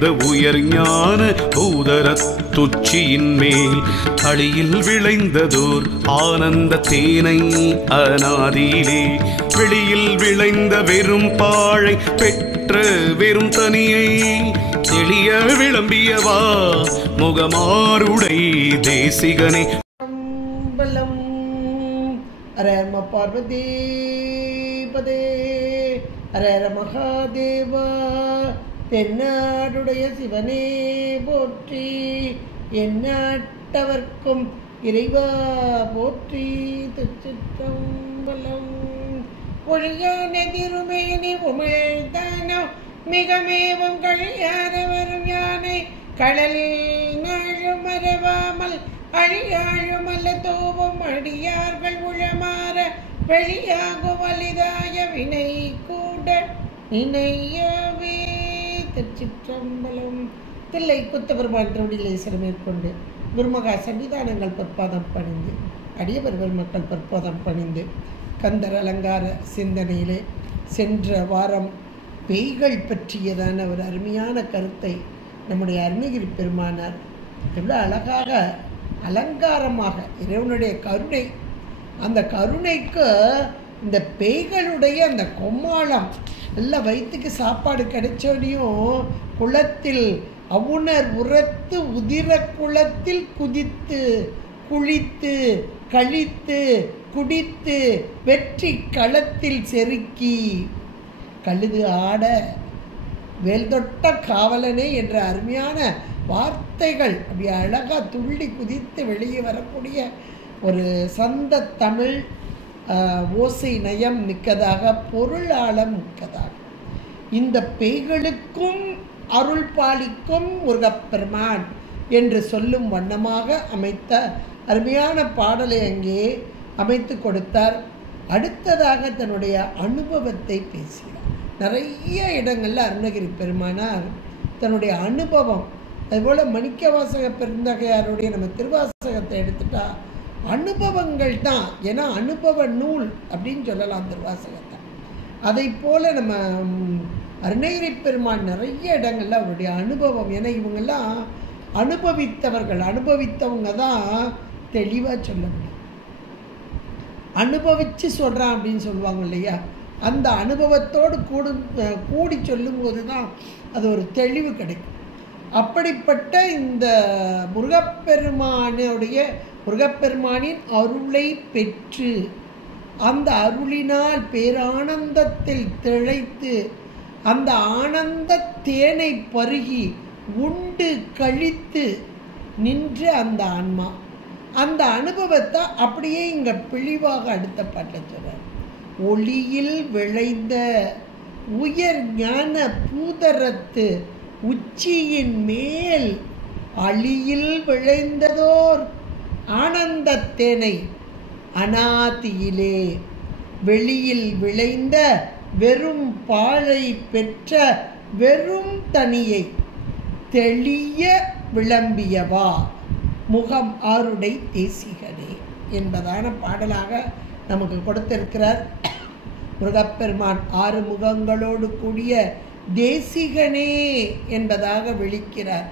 விளைந்த உயர் ஞான பூதரத்துச்சியின் மேல் அழியில் விளைந்ததோர் ஆனந்த தேனை அநாதியிலே வெளியில் விளைந்த வெறும் பாழை பெற்ற வெறும் தனியை தெளிய விளம்பியவா முகமாருடை தேசிகனே. ஹர நம பார்வதி பதே ஹர ஹர மகாதேவா. தென்னாடுடைய சிவனே போற்றி, எந்நாட்டவர்க்கும் இறைவா போற்றி. திருச்சிற்றம்பலம். ஒழியான திருமேனி உமிழ்தானோ மிகமேவும் கழியாத வரும் யானை கடல் நாழும் மறவாமல் அழியாழும் அல்ல தோவும் அடியார்கள் உளமாற வெளியாகும் வலிதாய வினை கூட நினையவே. திருச்சிற்றம்பலம். தில்லை குத்தபெருமான் திருவடிகளை சிறமேற்கொண்டு குருமகா சன்னிதானங்கள் பொற்பாதம் பணிந்து அடியவர் பெருமக்கள் பொற்பாதம் பணிந்து கந்தர் அலங்கார சிந்தனையிலே சென்ற வாரம் பேய்கள் பற்றியதான ஒரு அருமையான கருத்தை நம்முடைய அருணகிரி பெருமானார் எவ்வளோ அழகாக அலங்காரமாக இறைவனுடைய கருணை, அந்த கருணைக்கு இந்த பேய்களுடைய அந்த கொம்மாளம் நல்ல வயிற்றுக்கு சாப்பாடு கிடைச்சோடையும் குளத்தில் அவுணர் உரத்து உதிர குளத்தில் குதித்து குளித்து கழித்து குடித்து வெற்றி களத்தில் செருக்கி கழுது ஆட வேல் தொட்ட காவலனே என்ற அருமையான வார்த்தைகள் அப்படி அழகாக துள்ளி குதித்து வெளியே வரக்கூடிய ஒரு சந்த தமிழ் ஓசை நயம் மிக்கதாக பொருளாளம் மிக்கதாக இந்த பேய்களுக்கும் அருள் பாலிக்கும் முருகப்பெருமான் என்று சொல்லும் வண்ணமாக அமைத்த அருமையான பாடலை அங்கே அமைத்து கொடுத்தார். அடுத்ததாக தன்னுடைய அனுபவத்தை பேசினார். நிறைய இடங்களில் அருணகிரி பெருமானார் தன்னுடைய அனுபவம், அதுபோல் மாணிக்கவாசக பெருந்தகையாருடைய நம்ம திருவாசகத்தை எடுத்துட்டா அனுபவங்கள் தான். ஏன்னா அனுபவ நூல் அப்படின்னு சொல்லலாம் திருவாசகத்தை. அதை போல் நம்ம அருணகிரி பெருமான் நிறைய இடங்களில் அவருடைய அனுபவம், ஏன்னா இவங்கெல்லாம் அனுபவித்தவர்கள், அனுபவித்தவங்க தான் தெளிவாக சொல்ல முடியும். அனுபவித்து சொல்கிறான் அப்படின்னு சொல்லுவாங்க இல்லையா, அந்த அனுபவத்தோடு கூடி சொல்லும்போது தான் அது ஒரு தெளிவு கிடைக்கும். அப்படிப்பட்ட இந்த முருகப்பெருமானின் அருளை பெற்று அந்த அருளினால் பேரானந்தத்தில் திளைத்து அந்த ஆனந்த தேனை பருகி உண்டு கழித்து நின்ற அந்த ஆன்மா, அந்த அனுபவத்தை அப்படியே இங்கே பிழிவாக அடுத்த பாட்டை சொல்றார். ஒளியில் விளைந்த உயர் ஞான பூதரத்து உச்சியின் மேல் அழியில் விளைந்ததோர் ஆனந்த தேனை அநாதியிலே வெளியில் விளைந்த வெறும் பாழை பெற்ற வெறும் தனியை தெளிய விளம்பியவா முகம் ஆருடை தேசிகனே என்பதான பாடலாக நமக்கு கொடுத்திருக்கிறார். முருகப்பெருமான் 6 முகங்களோடு கூடிய தேசிகனே என்பதாக விழிக்கிறார்.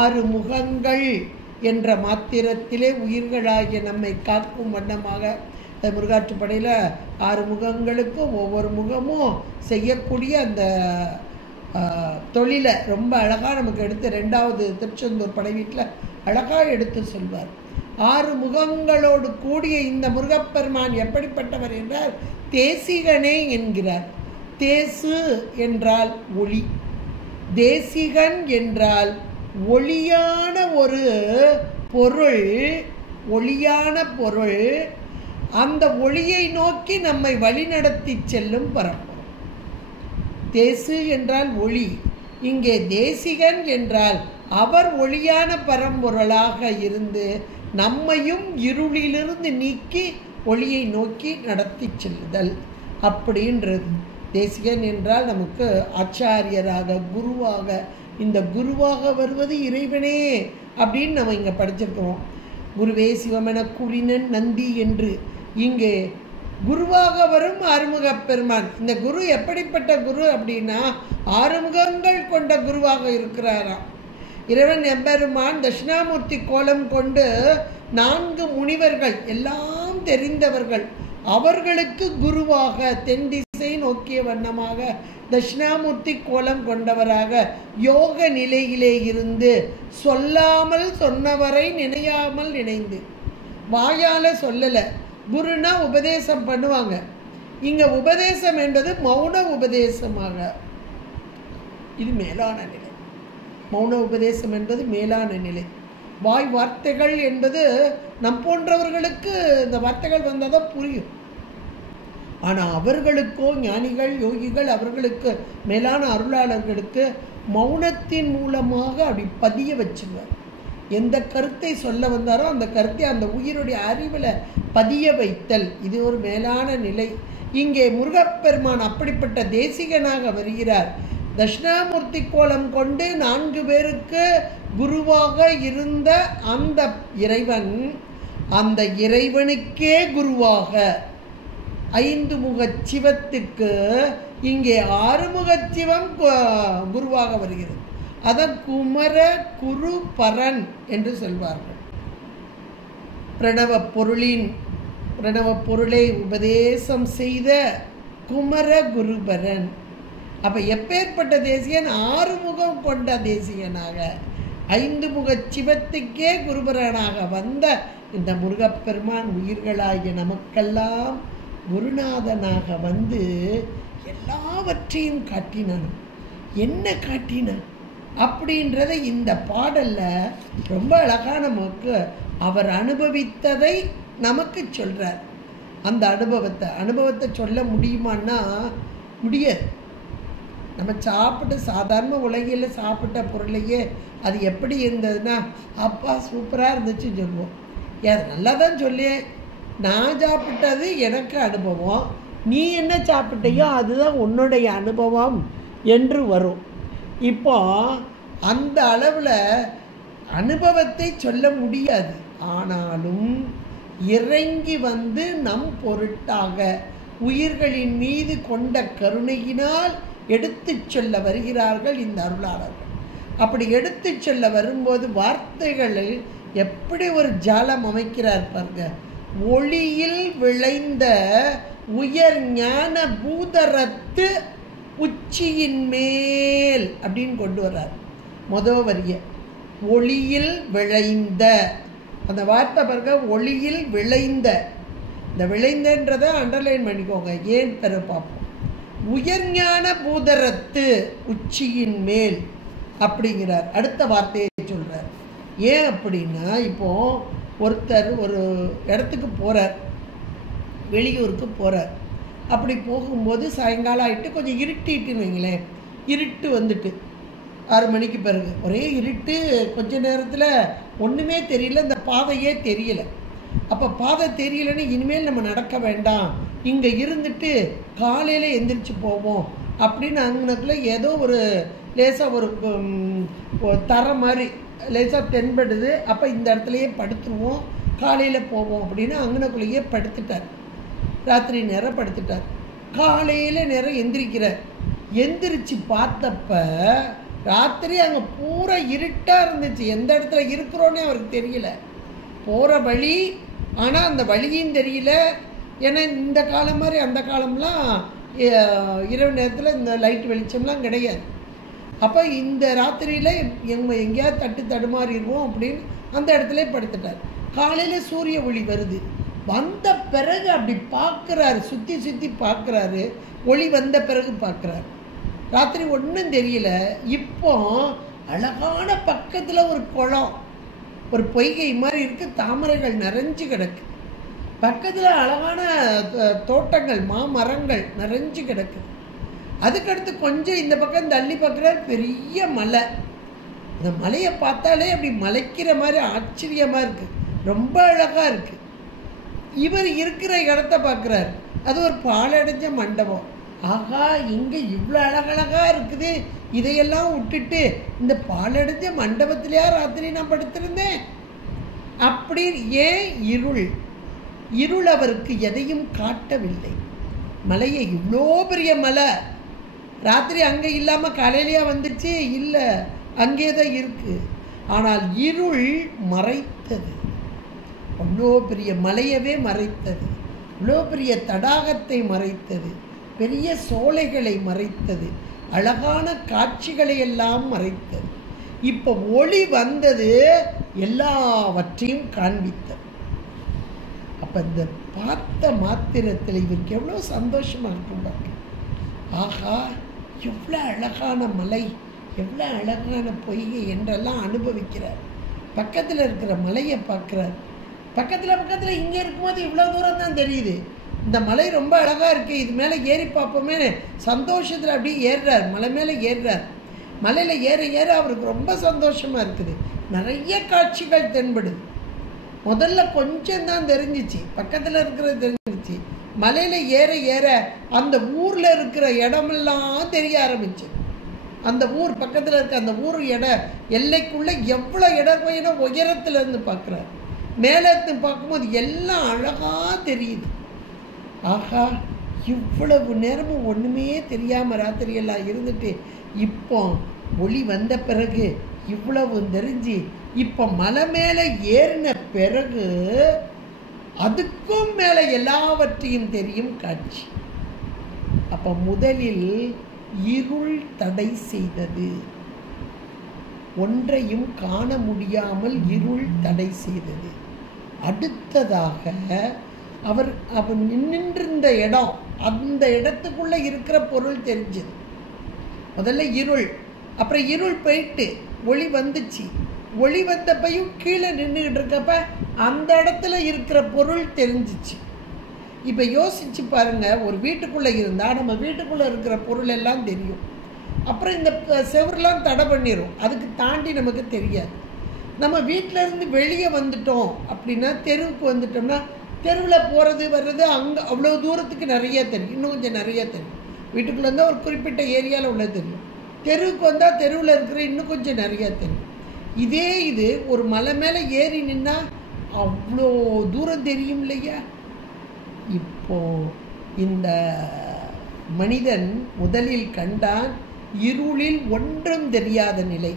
6 முகங்கள் என்ற மாத்திரத்திலே உயிர்களாகிய நம்மை காக்கும் வண்ணமாக முருகாற்றுப்படையில் 6 முகங்களுக்கும் ஒவ்வொரு முகமும் செய்யக்கூடிய அந்த தொழிலை ரொம்ப அழகாக நமக்கு எடுத்து 2வது திருச்செந்தூர் படை வீட்டில் அழகாக எடுத்து சொல்வார். 6 முகங்களோடு கூடிய இந்த முருகப்பெருமான் எப்படிப்பட்டவர் என்றால் தேசிகனே என்கிறார். தேசு என்றால் ஒளி, தேசிகன் என்றால் ஒளியான ஒரு பொருள், ஒளியான பொருள். அந்த ஒளியை நோக்கி நம்மை வழிநடத்தி செல்லும் பரம்பொருள். தேசு என்றால் ஒளி, இங்கே தேசிகன் என்றால் அவர் ஒளியான பரம்பொருளாக இருந்து நம்மையும் இருளிலிருந்து நீக்கி ஒளியை நோக்கி நடத்தி செல்லுதல் அப்படின்றது. தேசிகன் என்றால் நமக்கு ஆச்சாரியராக குருவாக, இந்த குருவாக வருவது இறைவனே அப்படின்னு நம்ம இங்கே படிச்சிருக்கிறோம். குருவே சிவமென கூறினன் நந்தி என்று இங்கே குருவாக வரும் ஆறுமுகப் பெருமான். இந்த குரு எப்படிப்பட்ட குரு அப்படின்னா ஆறுமுகங்கள் கொண்ட குருவாக இருக்கிறாராம். இறைவன் எம்பெருமான் தட்சிணாமூர்த்தி கோலம் கொண்டு 4 முனிவர்கள் எல்லாம் தெரிந்தவர்கள் அவர்களுக்கு குருவாக தென் திசை நோக்கிய வண்ணமாக தட்சிணாமூர்த்தி கோலம் கொண்டவராக யோக நிலையிலே இருந்து சொல்லாமல் சொன்னவரை நினையாமல் நினைந்து, வாயால் சொல்லலை, குருனா உபதேசம் பண்ணுவாங்க. இங்கே உபதேசம் என்பது மௌன உபதேசமாக, இது மேலான நிலை. மௌன உபதேசம் என்பது மேலான நிலை. வாய் வார்த்தைகள் என்பது நம் போன்றவர்களுக்கு இந்த வார்த்தைகள் வந்தால் தான் புரியும். ஆனால் அவர்களுக்கோ ஞானிகள் யோகிகள் அவர்களுக்கு மேலான அருளாளர்களுக்கு மௌனத்தின் மூலமாக அப்படி பதிய வச்சுருவார். எந்த கருத்தை சொல்ல வந்தாரோ அந்த கருத்தை அந்த உயிருடைய அறிவில் பதிய வைத்தல், இது ஒரு மேலான நிலை. இங்கே முருகப்பெருமான் அப்படிப்பட்ட தேசிகனாக வருகிறார். தட்சிணாமூர்த்தி கோலம் கொண்டு 4 பேருக்கு குருவாக இருந்த அந்த இறைவன், அந்த இறைவனுக்கே குருவாக 5 முகச் சிவத்துக்கு இங்கே 6 முகச் சிவம் குருவாக வருகிறது. அதன் குமர குரு பரன் என்று சொல்வார்கள். பிரணவ பொருளை உபதேசம் செய்த குமர குருபரன். அப்போ எப்பேற்பட்ட தேசிகன்? 6 முகம் கொண்ட தேசிகனாக 5 முகச் சிவத்துக்கே குருபரனாக வந்த இந்த முருகப்பெருமான் உயிர்களாகிய நமக்கெல்லாம் குருநாதனாக வந்து எல்லாவற்றையும் காட்டினான். என்ன காட்டினான் அப்படின்றதை இந்த பாடலில் ரொம்ப அழகாக நமக்கு அவர் அனுபவித்ததை நமக்கு சொல்கிறார். அந்த அனுபவத்தை சொல்ல முடியுமான்னா முடியாது. நம்ம சாப்பிட்டு சாதாரண உலகில் சாப்பிட்ட பொருளையே அது எப்படி இருந்ததுன்னா அப்பா சூப்பராக இருந்துச்சுன்னு சொல்லுவோம். அது நல்லா தான் சொல்லி, நான் சாப்பிட்டது எனக்கு அனுபவம், நீ என்ன சாப்பிட்டையோ அதுதான் உன்னுடைய அனுபவம் என்று வரும். இப்போ அந்த அளவில் அனுபவத்தை சொல்ல முடியாது. ஆனாலும் இறங்கி வந்து நம் பொருட்டாக உயிர்களின் மீது கொண்ட கருணையினால் எடுத்து சொல்ல வருகிறார்கள் இந்த அருளாளர்கள். அப்படி எடுத்து சொல்ல வரும்போது வார்த்தைகளில் எப்படி ஒரு ஜாலம் அமைக்கிறார் பாருங்க. ஒளியில் விளைந்த உயர் ஞான பூதரத்து உச்சியின் மேல் அப்படின்னு கொண்டு வர்றார். முதல் வரிய ஒளியில் விளைந்த அந்த வார்த்தை பாருங்க. ஒளியில் விளைந்த, இந்த விளைந்தன்றதை அண்டர்லைன் பண்ணிக்கோங்க, ஏன் பெற பார்ப்போம். உயர்ஞான பூதரத்து உச்சியின் மேல் அப்படிங்கிறார். அடுத்த வார்த்தையை சொல்கிறார். ஏன் அப்படின்னா, இப்போ ஒருத்தர் ஒரு இடத்துக்கு போகிறார், வெளியூருக்கு போகிறார். அப்படி போகும்போது சாயங்காலம் ஆகிட்டு கொஞ்சம் இருட்டிட்டுன்னு வைங்களேன், இருட்டு வந்துட்டு 6 மணிக்கு பிறகு ஒரே இருட்டு, கொஞ்ச நேரத்தில் ஒன்றுமே தெரியல, இந்த பாதையே தெரியலை. அப்போ பாதை தெரியலன்னு இனிமேல் நம்ம நடக்க வேண்டாம், இங்கே இருந்துட்டு காலையில் எந்திரிச்சு போவோம் அப்படின்னு அங்கனக்குள்ளே ஏதோ ஒரு லேசாக ஒரு தர மாதிரி லேசாக தென்படுது. அப்போ இந்த இடத்துலையே படுத்துருவோம், காலையில் போவோம் அப்படின்னு அங்கனக்குள்ளேயே படுத்துட்டார். ராத்திரி நேரம் படுத்துட்டார். காலையில் நேரம் எந்திரிக்கிறார். எந்திரிச்சு பார்த்தப்ப ராத்திரி அங்கே பூரா இருட்டாக இருந்துச்சு. எந்த இடத்துல இருக்கிறோன்னே அவருக்கு தெரியல. போகிற வழி, ஆனால் அந்த வழியும் தெரியல. ஏன்னா இந்த காலம் மாதிரி அந்த காலம்லாம் இரவு நேரத்தில் இந்த லைட் வெளிச்சம்லாம் கிடையாது. அப்போ இந்த ராத்திரியில் எங்கேயாவது தடுமாறிடுவோம் அப்படின்னு அந்த இடத்துல படுத்துட்டார். காலையில் சூரிய ஒளி வருது. வந்த பிறகு அப்படி பார்க்குறாரு, சுற்றி சுற்றி பார்க்குறாரு. ஒளி வந்த பிறகு பார்க்குறாரு. ராத்திரி ஒன்றும் தெரியல. இப்போ அழகான பக்கத்தில் ஒரு குளம், ஒரு பொய்கை மாதிரி இருக்குது, தாமரைகள் நிறைஞ்சு கிடக்கு. பக்கத்தில் அழகான தோட்டங்கள், மாமரங்கள் நிறைஞ்சு கிடக்கு. அதுக்கடுத்து கொஞ்சம் இந்த பக்கம் தள்ளி பார்க்குறாரு, பெரிய மலை. இந்த மலையை பார்த்தாலே அப்படி மலைக்கிற மாதிரி ஆச்சரியமாக இருக்குது, ரொம்ப அழகாக இருக்குது. இவர் இருக்கிற இடத்த பார்க்குறாரு, அது ஒரு பாழடைஞ்ச மண்டபம். ஆகா, இங்கே இவ்வளோ அழகழகாக இருக்குது, இதையெல்லாம் விட்டுட்டு இந்த பாழடைஞ்ச மண்டபத்திலையா ராத்திரி நான் படுத்திருந்தேன் அப்படி. ஏன் இருள், இருள் அவருக்கு எதையும் காட்டவில்லை. மலையை இவ்வளோ பெரிய மலை ராத்திரி அங்கே இல்லாமல் காலையிலேயே வந்துச்சு இல்லை, அங்கே தான் இருக்குது. ஆனால் இருள் மறைத்தது, அவ்வளோ பெரிய மலையவே மறைத்தது, அவ்வளோ பெரிய தடாகத்தை மறைத்தது, பெரிய சோலைகளை மறைத்தது, அழகான காட்சிகளை எல்லாம் மறைத்தது. இப்போ ஒளி வந்தது, எல்லாவற்றையும் காண்பித்தது. அப்போ இந்த பார்த்த மாத்திரத்தில் இவருக்கு எவ்வளோ சந்தோஷமாக இருக்கும். ஆஹா, எவ்வளோ அழகான மலை, எவ்வளோ அழகான பொய்கை என்றெல்லாம் அனுபவிக்கிறார். பக்கத்தில் இருக்கிற மலையை பார்க்குறார். பக்கத்தில் இங்கே இருக்கும்போது இவ்வளோ தூரம் தான் தெரியுது. இந்த மலை ரொம்ப அழகாக இருக்குது, இது மேலே ஏறி பார்ப்போமே சந்தோஷத்தில் அப்படியே ஏறுறார். மலை மேலே ஏறுறார். மலையில் ஏற ஏற அவருக்கு ரொம்ப சந்தோஷமாக இருக்குது. நிறைய காட்சிகள் தென்படுது. முதல்ல கொஞ்சம் தான் தெரிஞ்சிச்சு, பக்கத்தில் இருக்கிறது தெரிஞ்சிச்சு. மலையில் ஏற ஏற அந்த ஊரில் இருக்கிற இடமெல்லாம் தெரிய ஆரம்பிச்சு. அந்த ஊர் பக்கத்தில் இருக்க அந்த ஊர் எல்லைக்குள்ளே எவ்வளோ இடம் போயிடும் உயரத்தில் இருந்து பார்க்குறாரு. மேலே இருந்து பார்க்கும்போது எல்லாம் அழகாக தெரியுது. ஆஹா, இவ்வளவு நேரமும் ஒன்றுமே தெரியாமல் ராத்திரியெல்லாம் இருந்துட்டு இப்போ ஒளி வந்த பிறகு இவ்வளவு தெரிஞ்சு இப்போ மலை மேலே ஏறின பிறகு அதுக்கும் மேலே எல்லாவற்றையும் தெரியும் காட்சி. அப்போ முதலில் இருள் தடை செய்தது, ஒன்றையும் காண முடியாமல் இருள் தடை செய்தது. அடுத்ததாக அவர் நின்றிருந்த இடம், அந்த இடத்துக்குள்ளே இருக்கிற பொருள் தெரிஞ்சது. முதல்ல இருள், அப்புறம் இருள் போயிட்டு ஒளி வந்துச்சு. ஒளி வந்தப்பையும் கீழே நின்றுக்கிட்டு இருக்கப்ப அந்த இடத்துல இருக்கிற பொருள் தெரிஞ்சிச்சு. இப்போ யோசிச்சு பாருங்கள், ஒரு வீட்டுக்குள்ளே இருந்தால் நம்ம வீட்டுக்குள்ளே இருக்கிற பொருள் எல்லாம் தெரியும். அப்புறம் இந்த செவரெலாம் தடை பண்ணிடும், அதுக்கு தாண்டி நமக்கு தெரியாது. நம்ம வீட்டிலேருந்து வெளியே வந்துட்டோம் அப்படின்னா, தெருவுக்கு வந்துட்டோம்னா தெருவில் போகிறது வர்றது அங்கே அவ்வளோ தூரத்துக்கு நிறைய தெரியும், இன்னும் கொஞ்சம் நிறைய தெரியும். வீட்டுக்குள்ளே இருந்தால் ஒரு குறிப்பிட்ட ஏரியாவில் உள்ள தெரியும். தெருவுக்கு வந்தால் தெருவில் இருக்கிற இன்னும் கொஞ்சம் நிறையா தெரியும். இதே இது ஒரு மலை மேலே ஏறி நின்னால் அவ்வளோ தூரம் தெரியும் இல்லையா? இப்போ இந்த மனிதன் முதலில் கண்டான் இருளில் ஒன்றும் தெரியாத நிலை.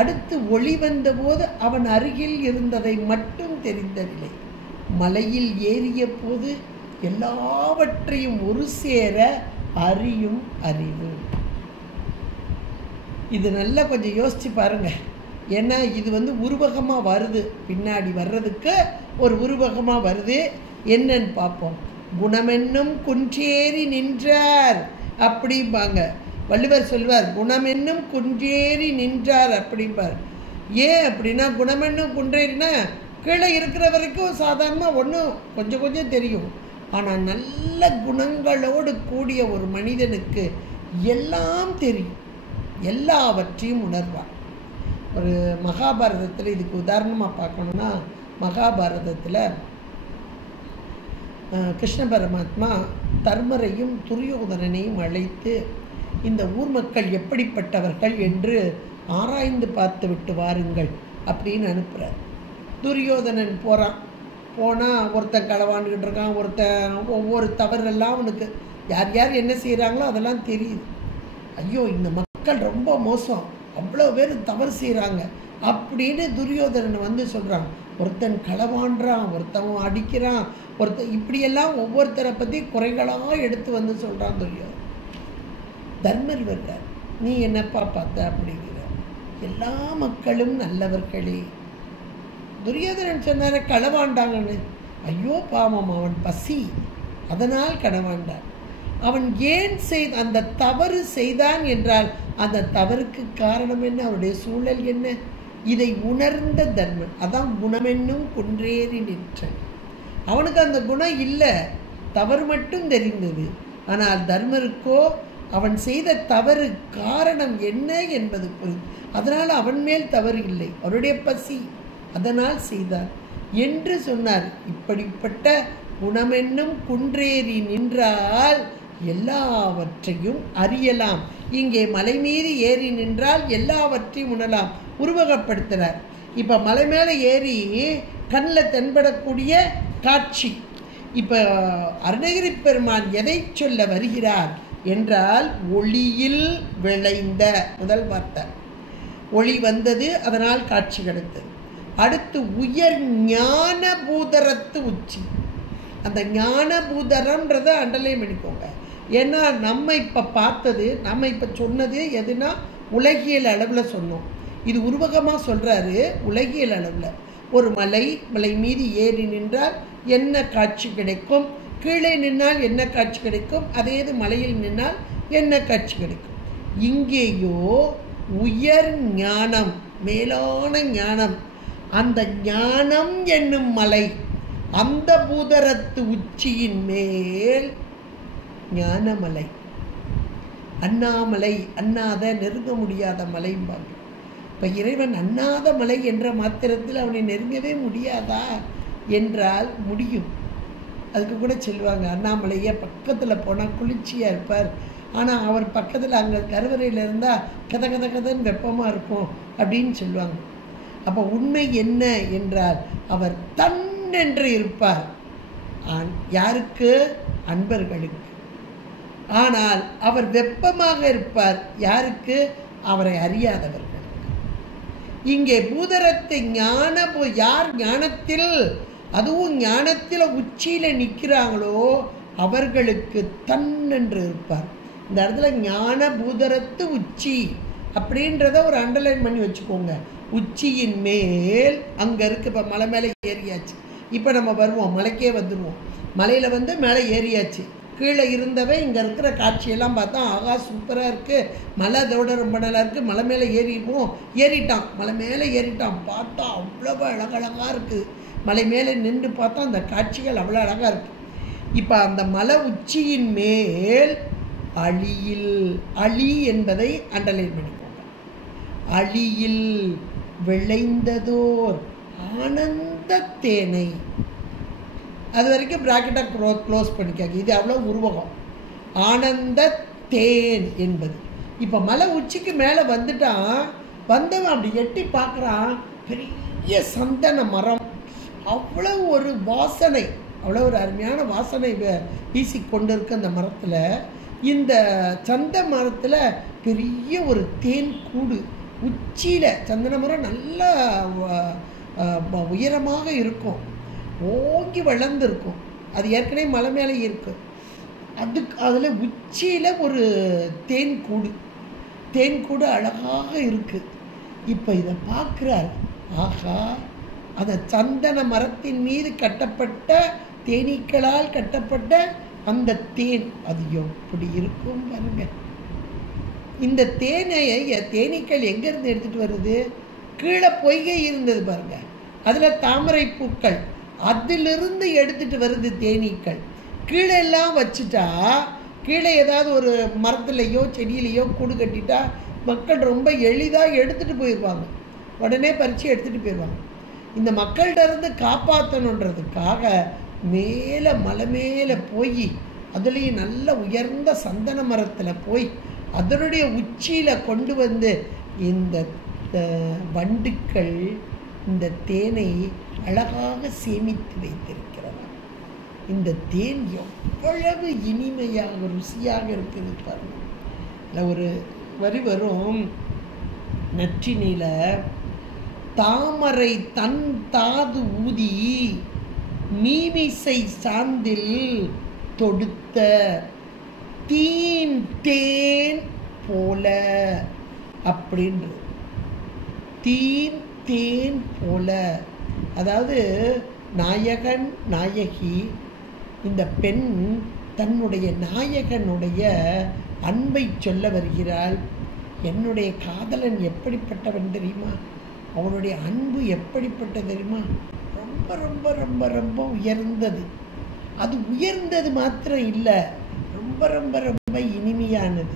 அடுத்து ஒளி வந்தபோது அவன் அருகில் இருந்ததை மட்டும் தெரிந்த நிலை. மலையில் ஏறிய போது எல்லாவற்றையும் ஒரு சேர அறியும் அறிவு. இது நல்லா கொஞ்சம் யோசிச்சு பாருங்க. ஏன்னா இது உருவகமாக வருது, பின்னாடி வர்றதுக்கு ஒரு உருவகமாக வருது. என்னன்னு பார்ப்போம். குணமென்னும் குன்றேறி நின்றார் அப்படிம்பாங்க. வள்ளுவர் சொல்வார், குணமென்னும் குன்றேறி நின்றார் அப்படிம்பார். ஏன் அப்படின்னா, குணமென்னும் குன்றேறினா கீழே இருக்கிற வரைக்கும் சாதாரணமாக ஒன்றும் கொஞ்சம் கொஞ்சம் தெரியும். ஆனால் நல்ல குணங்களோடு கூடிய ஒரு மனிதனுக்கு எல்லாம் தெரியும், எல்லாவற்றையும் உணர்வார். ஒரு மகாபாரதத்தில் இதுக்கு உதாரணமாக பார்க்கணுன்னா, மகாபாரதத்தில் கிருஷ்ண பரமாத்மா தர்மரையும் துரியோதனனையும் அழைத்து இந்த ஊர் மக்கள் எப்படிப்பட்டவர்கள் என்று ஆராய்ந்து பார்த்து விட்டு வாருங்கள் அப்படின்னு அனுப்புகிறார். துரியோதனன் போனால் ஒருத்தன் களவாண்டுக்கிட்டு இருக்கான், ஒருத்தன் ஒவ்வொரு தவறெல்லாம் அவனுக்கு யார் யார் என்ன செய்கிறாங்களோ அதெல்லாம் தெரியுது. ஐயோ, இந்த மக்கள் ரொம்ப மோசம், அவ்வளோ பேர் தவறு செய்கிறாங்க அப்படின்னு துரியோதனன் சொல்கிறான். ஒருத்தன் களவாண்டுறான், ஒருத்தன் அடிக்கிறான், ஒருத்தன் இப்படியெல்லாம் ஒவ்வொருத்தரை பற்றி குறைகளாக எடுத்து சொல்கிறான் துரியோதனன். தர்மர் வர்றார், நீ என்னப்பா பார்த்த அப்படிங்கிற. எல்லா மக்களும் நல்லவர்களே. துரியோதனன் சொன்னார களவாண்டாங்கன்னு. ஐயோ பாவம், அவன் பசி, அதனால் களவாண்டான். அவன் ஏன் அந்த தவறு செய்தான் என்றால் அந்த தவறுக்கு காரணம் என்ன, அவருடைய சூழல் என்ன, இதை உணர்ந்த தர்மன். அதான் குணமென்னும் குன்றேறி நிற்றான். அவனுக்கு அந்த குணம் இல்லை, தவறு மட்டும் தெரிந்தது. ஆனால் தர்மருக்கோ அவன் செய்த தவறு காரணம் என்ன என்பது புரிந்து, அதனால் அவன் மேல் தவறு இல்லை, அவருடைய பசி, அதனால் செய்தார் என்று சொன்னார். இப்படிப்பட்ட குணமென்னும் குன்றேறி நின்றால் எல்லாவற்றையும் அறியலாம். இங்கே மலை மீறி ஏறி நின்றால் எல்லாவற்றையும் உணரலாம், உருவகப்படுத்துகிறார். இப்போ மலை மேலே ஏறி கண்ணில் தென்படக்கூடிய காட்சி. இப்போ அருணகிரி பெருமான் எதை சொல்ல வருகிறார் என்றால், ஒளியில் விளைந்த, முதல் வார்த்தை ஒளி வந்தது, அதனால் காட்சி கிடைத்தது. அடுத்து உயர் ஞான பூதரத்து உச்சி. அந்த ஞான பூதரம்ன்றதை அண்டர்லைன் பண்ணிக்கோங்க. ஏன்னா நம்ம இப்போ பார்த்தது, நம்ம இப்போ சொன்னது எதுனா உலகியல் அளவில் சொன்னோம். இது உருவகமாக சொல்கிறாரு. உலகியல் அளவில் ஒரு மலை மீது ஏறி நின்றால் என்ன காட்சி கிடைக்கும், கீழே நின்னால் என்ன காட்சி கிடைக்கும், அதே இது மலையில் நின்னால் என்ன காட்சி கிடைக்கும். இங்கேயோ உயர் ஞானம், மேலான ஞானம், அந்த ஞானம் என்னும் மலை, அந்த பூதரத்து உச்சியின் மேல் ஞானமலை, அண்ணாமலை, அண்ணாத நெருங்க முடியாத மலைம்பாங்க. இப்போ இறைவன் அண்ணாத மலை என்ற மாத்திரத்தில் அவனை நெருங்கவே முடியாதா என்றால் முடியும். அதுக்கு கூட சொல்லுவாங்க, அண்ணாமலையை பக்கத்தில் போனால் குளிர்ச்சியாக இருப்பார், ஆனால் அவர் பக்கத்தில் அங்கே கருவறையில் இருந்தால் கதன்னு வெப்பமாக இருக்கும் அப்படின்னு சொல்லுவாங்க. அப்போ உண்மை என்ன என்றால், அவர் தன் என்று இருப்பார். யாருக்கு? அன்பர்களுக்கு. ஆனால் அவர் வெப்பமாக இருப்பார். யாருக்கு? அவரை அறியாதவர்கள். இங்கே பூதரத்தை யார் ஞானத்தில், அதுவும் ஞானத்தில் உச்சியில் நிற்கிறாங்களோ அவர்களுக்கு தன் என்று இருப்பார். இந்த இடத்துல ஞான பூதரத்து உச்சி அப்படின்றத ஒரு அண்டர்லைன் பண்ணி வச்சுக்கோங்க. உச்சியின் மேல் அங்கே இருக்குது. இப்போ மலை மேலே ஏறியாச்சு. இப்போ நம்ம வருவோம், மலைக்கே வந்துடுவோம். மலையில் வந்து மேலே ஏறியாச்சு. கீழே இருந்தவன் இங்கே இருக்கிற காட்சியெல்லாம் பார்த்தா ஆகா சூப்பராக இருக்குது, மலை அதோட ரொம்ப நல்லா இருக்குது, மலை மேலே ஏறிட்டான். மலை மேலே ஏறிட்டான். பார்த்தா அவ்வளோ அழகழகாக இருக்குது. மலை மேலே நின்று பார்த்தா அந்த காட்சிகள் அவ்வளோ அழகாக இருக்குது. இப்போ அந்த மலை உச்சியின் மேல் அழியில், அழி என்பதை அண்டர்லைன் பண்ணிக்கோங்க. அழியில் விளைந்ததோர் ஆனந்த தேனை. அது வரைக்கும் ப்ராக்கெட்டாக க்ளோஸ் பண்ணிக்காங்க. இது அவ்வளோ உருவகம். ஆனந்த தேன் என்பது. இப்போ மலை உச்சிக்கு மேலே வந்துட்டான். வந்தவன் அப்படி எட்டி பார்க்குறான், பெரிய சந்தன மரம், அவ்வளோ ஒரு வாசனை, அவ்வளோ ஒரு அருமையான வாசனை வீசி கொண்டு இருக்கு அந்த மரத்தில். இந்த சந்த மரத்தில் பெரிய ஒரு தேன் கூடு உச்சியில். சந்தன மரம் நல்லா உயரமாக இருக்கும், ஓங்கி வளர்ந்துருக்கும். அது ஏற்கனவே மலை மேலே இருக்கும். அதில் உச்சியில் ஒரு தேன் கூடு அழகாக இருக்குது. இப்போ இதை பார்க்குறார். ஆகா, அந்த சந்தன மரத்தின் மீது கட்டப்பட்ட தேனீக்களால் கட்டப்பட்ட அந்த தேன் அது எப்படி இருக்கும் பாருங்க. இந்த தேனீக்கள் எங்கேருந்து எடுத்துகிட்டு வருது? கீழே பொய்கை இருந்தது பாருங்க, அதில் தாமரை பூக்கள், அதிலிருந்து எடுத்துகிட்டு வருது தேனீக்கள். கீழே எல்லாம் வச்சுட்டா, கீழே ஏதாவது ஒரு மரத்துலையோ செடியிலையோ கூடு கட்டிட்டா மக்கள் ரொம்ப எளிதாக எடுத்துகிட்டு போயிடுவாங்க, உடனே பறித்து எடுத்துகிட்டு போயிடுவாங்க. இந்த மக்கள்கிட்ட இருந்து காப்பாற்றணுன்றதுக்காக மேலே மலை மேலே போய், அதுலேயும் நல்ல உயர்ந்த சந்தன மரத்தில் போய் அதனுடைய உச்சியில் கொண்டு வந்து இந்த வண்டுக்கள் இந்த தேனை அழகாக சேமித்து வைத்திருக்கிறது. இந்த தேன் எவ்வளவு இனிமையாக ருசியாக இருக்குது பாருங்க. இல்லை ஒரு வரி வரும் நற்றினில, தாமரை தன் தாது ஊதி மீமிசை சாந்தில் தொடுத்த தீன் தேன் போல அப்படின்றது. தீன் தேன் போல, அதாவது நாயகன் நாயகி, இந்த பெண் தன்னுடைய நாயகனுடைய அன்பை சொல்ல வருகிறாள். என்னுடைய காதலன் எப்படிப்பட்டவன் தெரியுமா, அவனுடைய அன்பு எப்படிப்பட்ட தெரியுமா, ரொம்ப ரொம்ப ரொம்ப ரொம்ப உயர்ந்தது. அது உயர்ந்தது மாத்திரம் இல்லை, ரொம்ப ரொம்ப ரொம்ப இனிமையானது.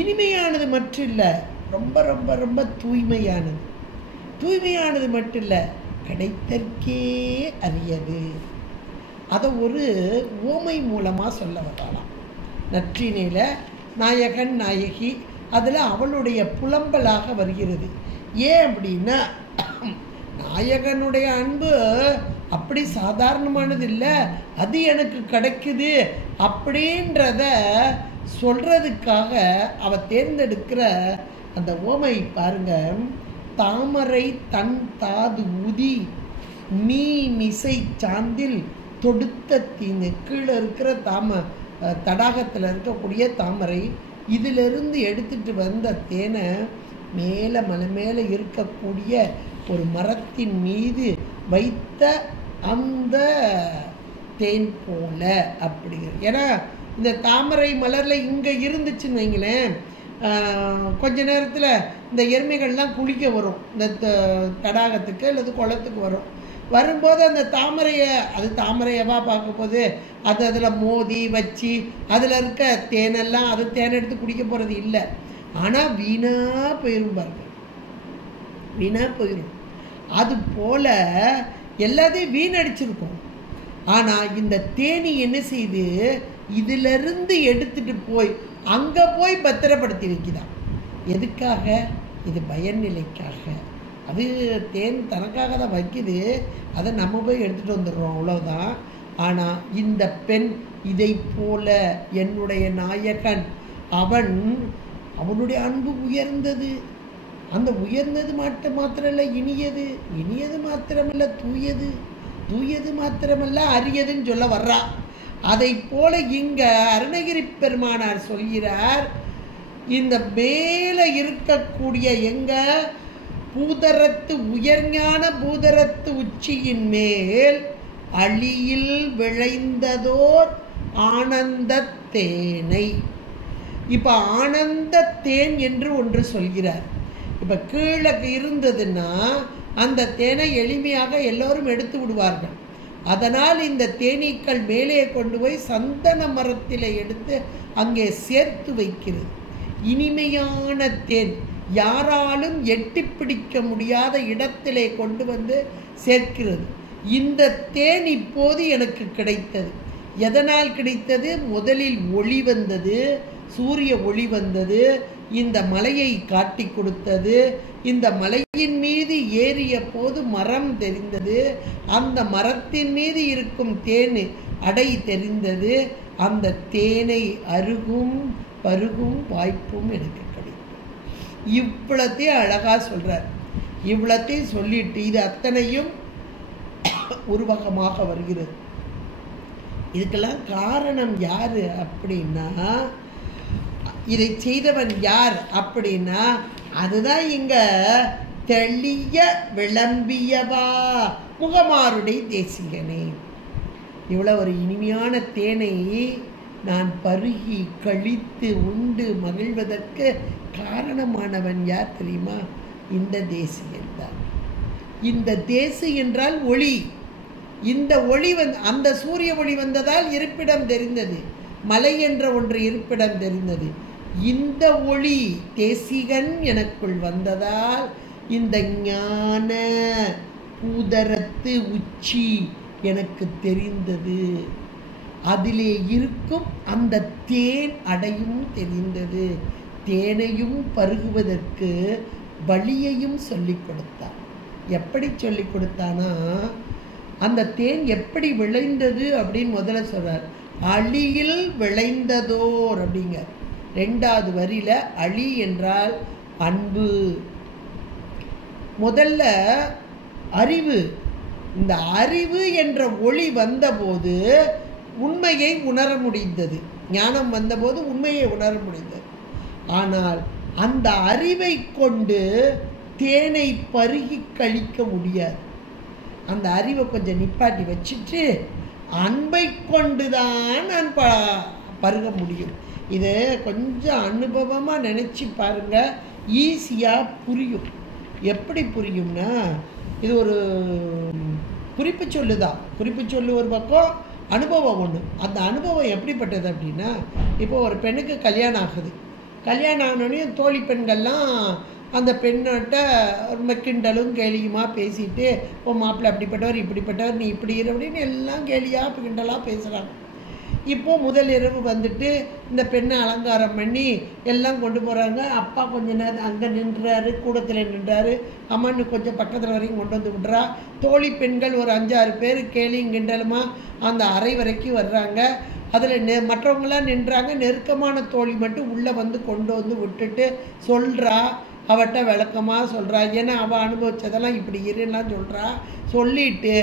இனிமையானது மட்டும் இல்லை, ரொம்ப ரொம்ப ரொம்ப தூய்மையானது. தூய்மையானது மட்டும் இல்லை, கிடைத்தற்கே அரியது. அதை ஒரு ஓமை மூலமாக சொல்ல வரலாம். நற்றினையில் நாயகன் நாயகி, அதில் அவளுடைய புலம்பலாக வருகிறது. ஏன் அப்படின்னா, நாயகனுடைய அன்பு அப்படி சாதாரணமானது இல்லை, அது எனக்கு கிடைக்குது அப்படின்றத சொல்றதுக்காக அவ தேர்ந்தெடுக்கிற அந்த ஓமை பாருங்க. தாமரை தன் தாது ஊதி நீ மிசை சாந்தில் தொடுத்த தீங்கு. கீழே இருக்கிற தடாகத்தில் இருக்கக்கூடிய தாமரை, இதிலிருந்து எடுத்துட்டு வந்த தேனை மேலே மலை மேலே இருக்கக்கூடிய ஒரு மரத்தின் மீது வைத்த அந்த தேன் போல அப்படிங்கிற. ஏன்னா இந்த தாமரை மலரில் இங்கே இருந்துச்சுன்னு வைங்களேன், கொஞ்ச நேரத்தில் இந்த எருமைகள்லாம் குளிக்க வரும் இந்த தடாகத்துக்கு அல்லது குளத்துக்கு வரும். வரும்போது அந்த தாமரையை, அது தாமரையவா பார்க்க போது அது அதில் மோதி வச்சு அதில் இருக்க தேனெல்லாம் அது தேனை எடுத்து குடிக்க போகிறது இல்லை. ஆனால் வீணாக போயிடும் பாருங்க, வீணாக போயிடும். அது போல் எல்லாத்தையும் வீணடிச்சிருக்கும். ஆனால் இந்த தேனி என்ன செய்து இதிலிருந்து எடுத்துட்டு போய் அங்கே போய் பத்திரப்படுத்தி வைக்குதான். எதுக்காக? இது பயன்நிலைக்காக. அது தேன் தனக்காக தான் வைக்குது, அதை நம்ம போய் எடுத்துகிட்டு வந்துடுறோம், அவ்வளோதான். ஆனால் இந்த பெண் இதை போல என்னுடைய நாயகன் அவனுடைய அன்பு உயர்ந்தது. அந்த உயர்ந்தது மாத்திரம் இல்லை, இனியது மாத்திரமல்ல, தூயது மாத்திரமல்ல, அரியதுன்னு சொல்ல வர்றா. அதை போல இங்க அருணகிரி பெருமானார் சொல்கிறார், இந்த மேலே இருக்கக்கூடிய எங்க பூதரத்து உயர்ஞான பூதரத்து உச்சியின் மேல் அழியில் விளைந்ததோர் ஆனந்த தேனை. இப்போ ஆனந்த தேன் என்று ஒன்று சொல்கிறார். இப்போ கீழே இருந்ததுன்னா அந்த தேனை எளிமையாக எல்லோரும் எடுத்து விடுவார்கள். அதனால் இந்த தேனீக்கள் மேலே கொண்டு போய் சந்தன மரத்தில் எடுத்து அங்கே சேர்த்து வைக்கிறது. இனிமையான தேன் யாராலும் எட்டி பிடிக்க முடியாத இடத்திலே கொண்டு வந்து சேர்க்கிறது. இந்த தேன் இப்போது எனக்கு கிடைத்தது. எதனால் கிடைத்தது? முதலில் ஒளி வந்தது, சூரிய ஒளி வந்தது, இந்த மலையை காட்டி கொடுத்தது. இந்த மலையின் மீது ஏறிய போது மரம் தெரிந்தது, அந்த மரத்தின் மீது இருக்கும் தேன் அடை தெரிந்தது. அந்த தேனை அருகும் பருகும் வாய்ப்பும் எனக்கு கிடைக்கும். இவ்வளத்தையும் அழகாக சொல்கிறார். இவ்வளத்தையும் சொல்லிட்டு இது அத்தனையும் உருவகமாக வருகிறது. இதுக்கெல்லாம் காரணம் யார் அப்படின்னா, இதை செய்தவன் யார் அப்படின்னா, அதுதான் இங்க தெளிய விளம்பியவா முகமாருடைய தேசிகனே. இவ்வளோ ஒரு இனிமையான தேனை நான் பருகி கழித்து உண்டு மகிழ்வதற்கு காரணமானவன் யார் தெரியுமா? இந்த தேசிகன் தான். இந்த தேசு என்றால் ஒளி. இந்த ஒளி அந்த சூரிய ஒளி வந்ததால் இருப்பிடம் தெரிந்தது, மலை என்ற ஒன்று இருப்பிடம் தெரிந்தது. இந்த ஒளி தேசிகன் எனக்குள் வந்ததால் இந்த ஞான பூதரத்து உச்சி எனக்கு தெரிந்தது. அதிலே இருக்கும் அந்த தேன் அடையும் தெரிந்தது. தேனையும் பருகுவதற்கு வழியையும் சொல்லிக் கொடுத்தான். எப்படி சொல்லிக் கொடுத்தானா, அந்த தேன் எப்படி விளைந்தது அப்படின்னு முதல்ல சொல்றார். அழியில் விளைந்ததோர் அப்படிங்க. ரெண்டாவது வரியில அழி என்றால் அன்பு. முதல்ல அறிவு. இந்த அறிவு என்ற ஒளி வந்தபோது உண்மையை உணர முடிந்தது. ஞானம் வந்தபோது உண்மையை உணர முடிந்தது. ஆனால் அந்த அறிவை கொண்டு தேனை பருகி கழிக்க முடியாது. அந்த அறிவை கொஞ்சம் நிப்பாட்டி வச்சுட்டு அன்பை கொண்டுதான் நான் பருக முடியும். இது கொஞ்சம் அனுபவமாக நினச்சி பாருங்க, ஈஸியாக புரியும். எப்படி புரியும்னா, இது ஒரு குறிப்பு சொல்லுதான். குறிப்பு சொல்லு ஒரு பக்கம், அனுபவம் ஒன்று. அந்த அனுபவம் எப்படிப்பட்டது அப்படின்னா, இப்போ ஒரு பெண்ணுக்கு கல்யாணம் ஆகுது. கல்யாணம் ஆனோடனே தோழி பெண்கள்லாம் அந்த பெண்ணிட்ட ரொம்ப கிண்டலும் கேலியுமா பேசிட்டு, ஓ மாப்பிள்ளை அப்படிப்பட்டவர் இப்படிப்பட்டவர், நீ இப்படி அப்படின்னு எல்லாம் கேலியாக கிண்டலாக பேசுகிறாங்க. இப்போ முதல் இரவு வந்துட்டு இந்த பெண்ணை அலங்காரம் பண்ணி எல்லாம் கொண்டு போகிறாங்க. அப்பா கொஞ்ச நேரம் அங்கே நின்றாரு, கூடத்தில் நின்றாரு. அம்மன்னு கொஞ்சம் பக்கத்தில் வரைக்கும் கொண்டு வந்து விட்றா. தோழி பெண்கள் ஒரு 5-6 பேர் கேலியும் கிண்டலுமா அந்த அறை வரைக்கும் வர்றாங்க. அதில் மற்றவங்களாம் நின்றாங்க. நெருக்கமான தோழி மட்டும் உள்ளே வந்து கொண்டு வந்து விட்டுட்டு சொல்கிறா. அவட்ட விளக்கமாக சொல்கிறா. ஏன்னா அவள் அனுபவித்ததெல்லாம் இப்படி இருலாம் சொல்கிறா. சொல்லிட்டு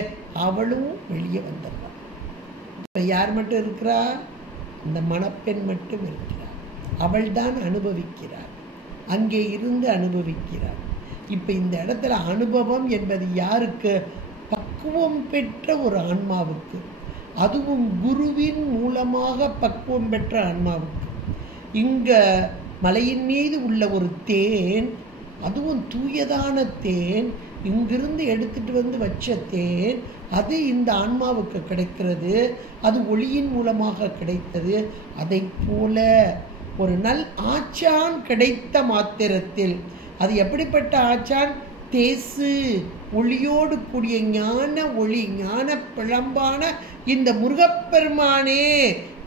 அவளும் வெளியே வந்துடுறா. இப்போ யார் மட்டும் இருக்கிறா? இந்த மணப்பெண் மட்டும் இருக்கிறார். அவள் தான் அனுபவிக்கிறார், அங்கே இருந்து அனுபவிக்கிறார். இப்போ இந்த இடத்துல அனுபவம் என்பது யாருக்கு? பக்குவம் பெற்ற ஒரு ஆன்மாவுக்கு, அதுவும் குருவின் மூலமாக பக்குவம் பெற்ற ஆன்மாவுக்கு. இங்கே மலையின் மீது உள்ள ஒரு தேன், அதுவும் தூயதான தேன், இங்கிருந்து எடுத்துட்டு வந்து வச்ச தேன், அது இந்த ஆன்மாவுக்கு கிடைக்கிறது. அது ஒளியின் மூலமாக கிடைத்தது. அதை போல ஒரு நல் ஆச்சான் கிடைத்த மாத்திரத்தில், அது எப்படிப்பட்ட ஆச்சான்? தேசு ஒளியோடு கூடிய ஞான ஒளி, ஞான பிழம்பான இந்த முருகப்பெருமானே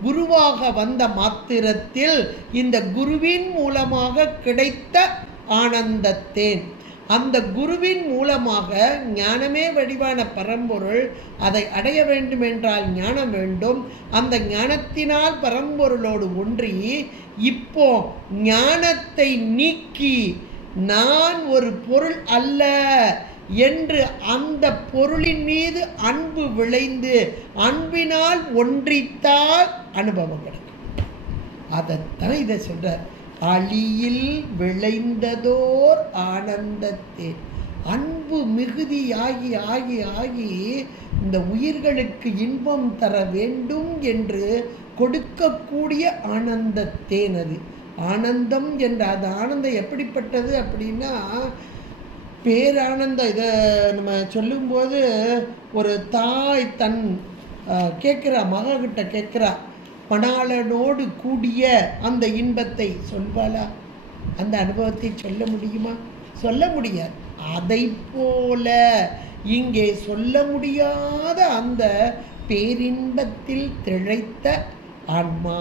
குருவாக வந்த மாத்திரத்தில் இந்த குருவின் மூலமாக கிடைத்த ஆனந்தத்தேன். அந்த குருவின் மூலமாக ஞானமே வடிவான பரம்பொருள், அதை அடைய வேண்டும் என்றால் ஞானம் வேண்டும். அந்த ஞானத்தினால் பரம்பொருளோடு ஒன்றி இப்போ ஞானத்தை நீக்கி நான் ஒரு பொருள் அல்ல என்று அந்த பொருளின் மீது அன்பு விளைந்து அன்பினால் ஒன்றித்தால் அனுபவம் கிடைக்கும். அதைத்தான் இதை சொல்றார். அழியில் விளைந்ததோர் ஆனந்தத்தேன். அன்பு மிகுதியாகி ஆகி ஆகி இந்த உயிர்களுக்கு இன்பம் தர வேண்டும் என்று கொடுக்கக்கூடிய ஆனந்தத்தேன். அது ஆனந்தம் என்ற அது ஆனந்தம் எப்படிப்பட்டது அப்படின்னா பேரானந்தம். இதை நம்ம சொல்லும்போது ஒரு தாய் தன் கேட்குறா, மகக்கிட்ட கேட்குறா, மணாளனோடு கூடிய அந்த இன்பத்தை சொல்வாளா? அந்த அனுபவத்தை சொல்ல முடியுமா? சொல்ல முடியாது. அதை போல இங்கே சொல்ல முடியாத அந்த பேரின்பத்தில் திளைத்த ஆன்மா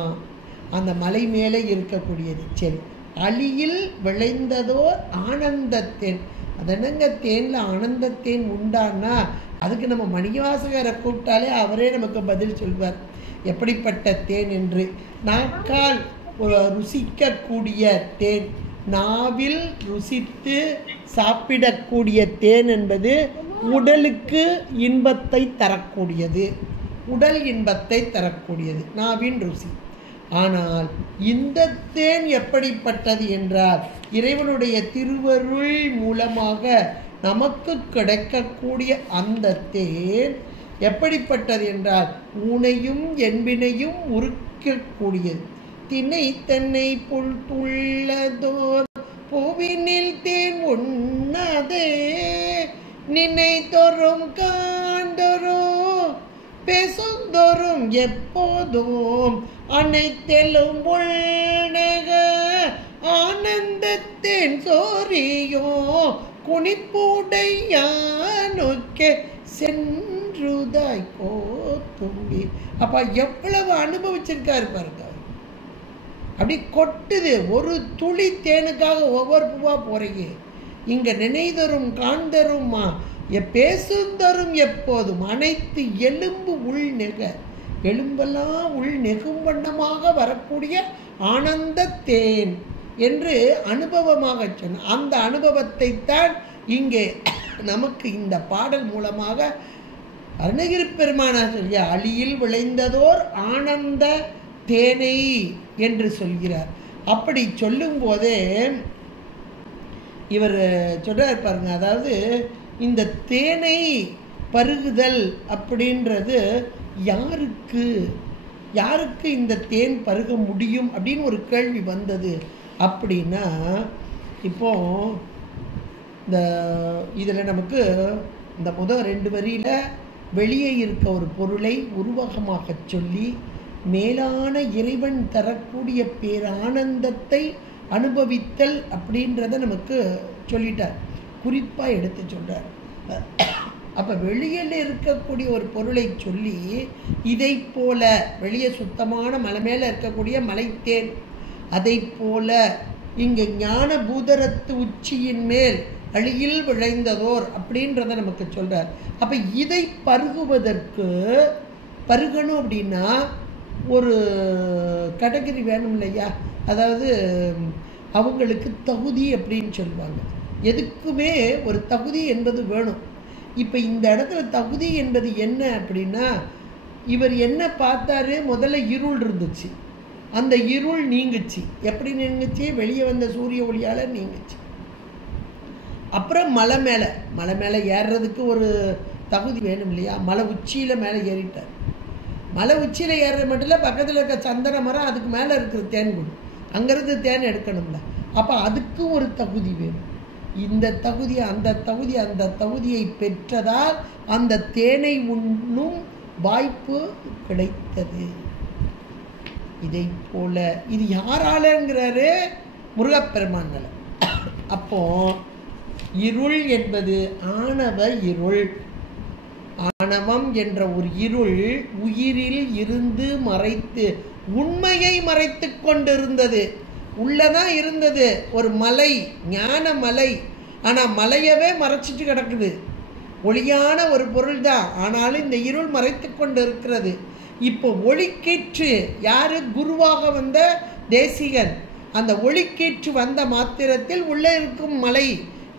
அந்த மலை மேலே இருக்கக்கூடியது. சரி, அழியில் விளைந்ததோர் ஆனந்தத்தேன். அதனங்க தேனில் ஆனந்தத்தேன் உண்டானா அதுக்கு நம்ம மணிவாசகரை கூப்பிட்டாலே அவரே நமக்கு பதில் சொல்வார் எப்படிப்பட்ட தேன் என்று. நாக்கால் ருசிக்கக்கூடிய தேன், நாவில் ருசித்து சாப்பிடக்கூடிய தேன் என்பது உடலுக்கு இன்பத்தை தரக்கூடியது, உடல் இன்பத்தை தரக்கூடியது நாவின் ருசி. ஆனால் இந்த தேன் எப்படிப்பட்டது என்றால் இறைவனுடைய திருவருள் மூலமாக நமக்கு கிடைக்கக்கூடிய அந்த தேன் எப்படிப்பட்டது என்றால் ஊனையும் என்பினையும் உருக்கக்கூடியது. திணை தன்னை புல் துள்ளதோர் பூவினில் தேன் உண்ணதே நினைத்தோறும் காண்டோறும் பேசுந்தோறும் எப்போதும் அனைத்தெலும் உள்நக ஆனந்தத்தின் சோரியோ குனிப்புடையானுக்கே சென்றுதாய் கோத்தும்பி. அப்பா எவ்வளவு அனுபவிச்சிருக்காரு பாருங்க. அப்படி கொட்டுது. ஒரு துளி தேனுக்காக ஒவ்வொரு பூவா போறீங்க. இங்க நினைதரும் காண்தருமா பேசுந்தரும் எப்போதும் அனைத்து எலும்பு உள் நெக, எலும்பெல்லாம் உள் நெகும் வண்ணமாக வரக்கூடிய ஆனந்த தேன் என்று அனுபவமாக சொன்ன அந்த அனுபவத்தை தான் இங்கே நமக்கு இந்த பாடல் மூலமாக அருணகிரி பெருமானார் சொல்லிய அழியில் விளைந்ததோர் ஆனந்த தேனை என்று சொல்கிறார். அப்படி சொல்லும் போதே இவர் சொல்றார் பாருங்க, அதாவது இந்த தேனை பருகுதல் அப்படின்றது யாருக்கு இந்த தேன் பருக முடியும் அப்படின்னு ஒரு கேள்வி வந்தது. அப்படின்னா இப்போ இந்த இதில் நமக்கு இந்த முதல் 2 வரியில் வெளியே இருக்க ஒரு பொருளை உருவகமாக சொல்லி மேலான இறைவன் தரக்கூடிய பேரானந்தத்தை அனுபவித்தல் அப்படின்றத நமக்கு சொல்லிட்டார், குறிப்பாக எடுத்து சொல்கிறார். அப்போ வெளியில் இருக்கக்கூடிய ஒரு பொருளை சொல்லி இதை போல வெளியே சுத்தமான மலை மேலே இருக்கக்கூடிய மலைத்தேன், அதை போல இங்கே ஞான பூதரத்து உச்சியின் மேல் அழியில் விளைந்ததோர் அப்படின்றத நமக்கு சொல்கிறார். அப்போ இதை பருகுவதற்கு பருகணும் அப்படின்னா ஒரு கேட்டகரி வேணும் இல்லையா? அதாவது அவங்களுக்கு தகுதி அப்படின்னு சொல்லுவாங்க. எதுக்குமே ஒரு தகுதி என்பது வேணும். இப்போ இந்த இடத்துல தகுதி என்பது என்ன அப்படின்னா, இவர் என்ன பார்த்தாரு? முதல்ல இருள் இருந்துச்சு, அந்த இருள் நீங்குச்சு. எப்படி நீங்குச்சு? வெளியே வந்த சூரிய ஒளியால் நீங்குச்சு. அப்புறம் மலை மேலே ஏறுறதுக்கு ஒரு தகுதி வேணும் இல்லையா? மலை உச்சியில் மேலே ஏறிட்டார். மலை உச்சியில் ஏறுறது மட்டும் இல்லை, பக்கத்தில் இருக்க சந்தன மரம், அதுக்கு மேலே இருக்கிற தேன்குடி, அங்கேருந்து தேன் எடுக்கணும்ல. அப்போ அதுக்கு ஒரு தகுதி வேணும். இந்த தகுதி அந்த தகுதியை பெற்றதால் அந்த தேனை உண்ணும் வாய்ப்பு கிடைத்தது. இதை போல இது யாராலங்கிறாரு? முருகப்பெருமான். அப்போ இருள் என்பது ஆணவ இருள். ஆணவம் என்ற ஒரு இருள் உயிரில் இருந்து மறைத்து உண்மையை மறைத்து கொண்டிருந்தது. உள்ளதான் இருந்தது ஒரு மலை, ஞான மலை. ஆனால் மலையவே மறைச்சிட்டு கிடக்குது. ஒளியான ஒரு பொருள் தான், ஆனாலும் இந்த இருள் மறைத்து கொண்டு இருக்கிறது. இப்போ ஒளிக்கீற்று யாரு? குருவாக வந்த தேசிகன். அந்த ஒளிக்கீற்று வந்த மாத்திரத்தில் உள்ளே இருக்கும் மலை